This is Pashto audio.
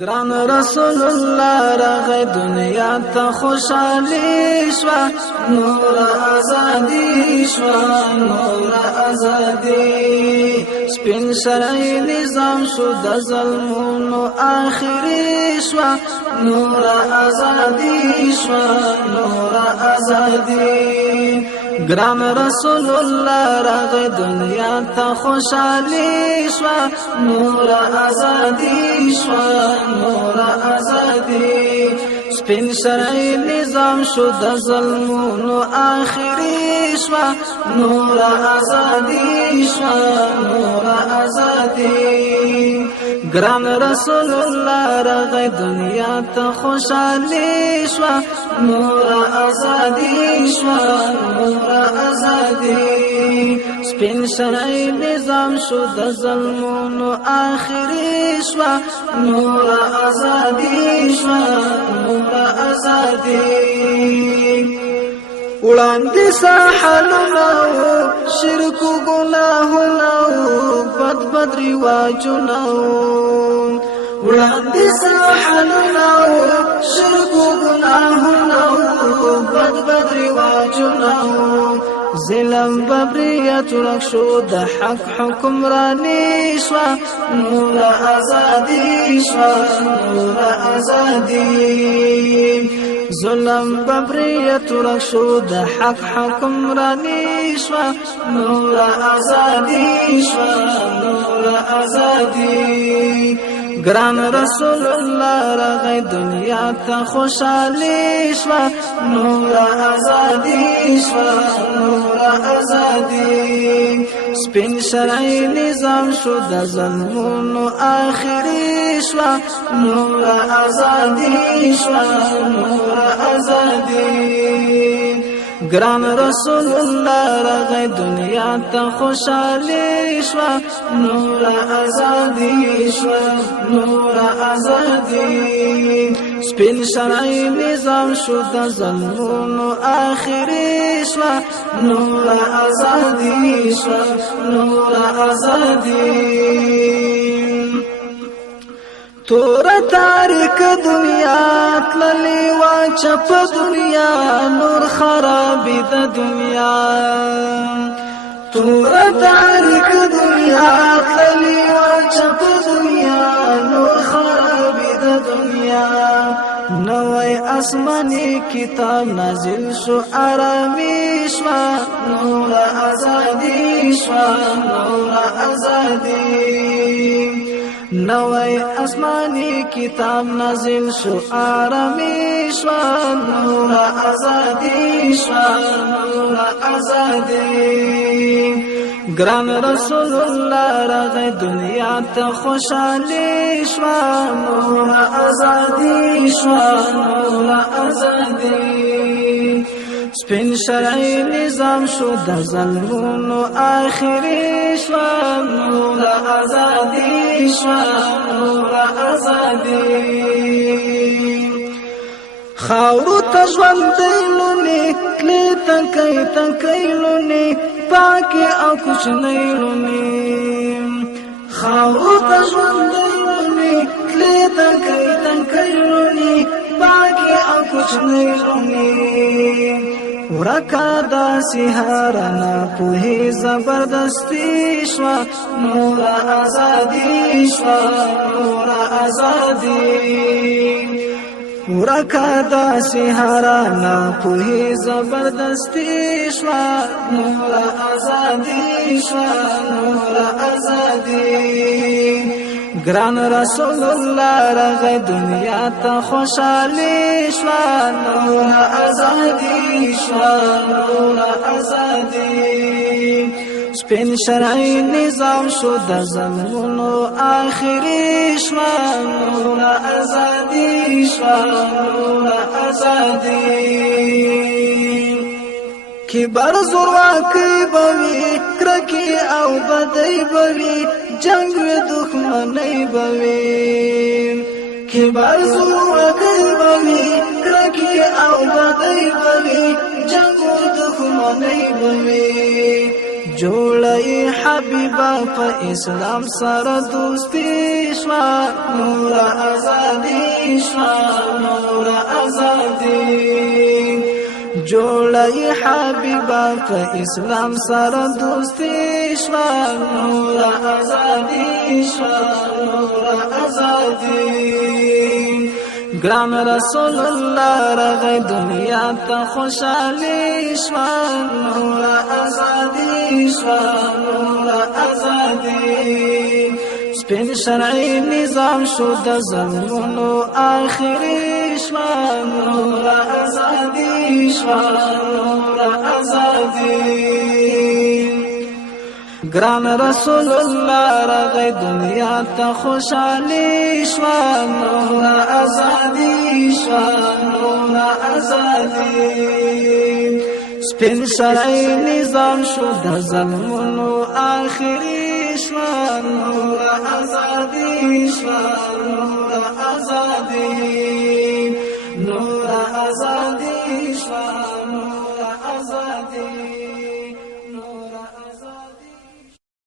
گران رسول الله راغی دنیا ته خوشحالی شوا نور ازادي شوا نور ازادي سپین شرعی نظام شو د ظلمونو آخری شوا نور ازادي شوا نور ازادي گران رسول الله راغی دنیا ته خوشحالی شوا نور ازادي شوا نور ازادي سپین شرعی نظام شو د ظلمونو آخری شوا نور ازادي شوا نور ازادي گران رسول الله راغی دنیا ته خوشحالی شوا نور ازادي شوا نور ازادي سپین شرعی نظام شو د ظلمونو آخری شوا نور ازادي شوا نور ازادي وړاندې ساحلونه شرک او ګناهونه بد رواجونه وړاندې ساحلونه شرک او ګناهونه بد رواجونه ظلم ببریت رخصو د حق حکمرانی شوا نور ازادي شوا نور ازادي ظلم ببریت رخصو د حق حکمرانی شوا نور ازادي شوا نور ازادي گران رسول الله راغی دنیا ته خوشحالی شوا نور ازادي شوا نور ازادي سپین شرعی نظام شو د ظلمونو آخری شوا نور ازادي شوا نور ازادي گران رسول الله راغی دنیا ته خوشحالی شوا نور ازادي شوا نور ازادي سپین شرعی نظام شو د ظلمونو آخری شوا نور ازادي شوا نور ازادي تور تاریک دنیا تللی وا چپ دنیا نور خرابی د دنیا تور تاریک دنیا تللی وا چپ دنیا نور خرابی د دنیا نوای آسمانی کتاب نازل شو آرامی شوا نور ازادي شوا نور ازادي نوای آسمانی کتاب نازل شو آرامی شوا نور ازادي شوا نور ازادي گران رسول الله راغی دنیا ته خوشحالی شوا نور ازادي شوا نور ازادي سپین شرعی نظام شو د ظلمونو آخری شوا نور ازادي شوا نور ازادي خاورو ته ژوندی تلی تنکی لونی پاکی او کوچنی لونی خاورو ته ژوندی تلی تنکی لونی پاکی او کوچنی لونی ورکا دا سهارنا پوهی زبردستی شوا نور ازادي شوا نور ازادي ورکا دا سهارنا پوهی زبردستی شوا نور ازادي شوا نور ازادي گران رسول الله راغی دنیا ته خوشحالی شوا نور ازادي شوا نور ازادي سپین شرعی نظام شو د ظلمونو آخری شوا نور ازادي شوا نور ازادي کبر زورواکی بوی کرکی او بدی بوی جنگ و دښمنی بوی کبر زورواکی بوی کرکی او بدی بوی جنگ و دښمنی بوی جوړی حبیبا په اسلام سره دوستی شوا نور ازادي شوا نور ازادي جوړی حبیبا په اسلام سره دوستی شوا نور ازادي شوا نور ازادي ګران رسول الله رغی دنیا ته خوشالي شوا نور ازادي شوا نور ازادي سپین شرعی نظام شو د ظلمونو آخری شوا نور ازادي شوا نور ازادي ګران رسول الله رغی دنیا ته خوشالي شوا نور ازادي شوا نور ازادي سپین شرعی نظام شو د ظلمونو آخری شوا نور ازادي شوا